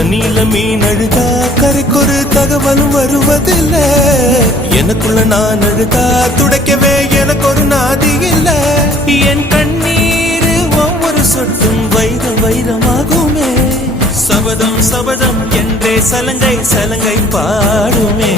தண்ணியில மீன் அழுதா கரைக்கொரு தகவலும் வருவதில்லை. எனக்குள்ள நான் அழுதா துடைக்கவே எனக்கு ஒரு நாதி இல்லை. என் கண்ணீர் ஒவ்வொரு சொட்டும் வைரம் வைரமாகுமே. சபதம் சபதம் என்றே சலங்கை சலங்கை பாடுமே.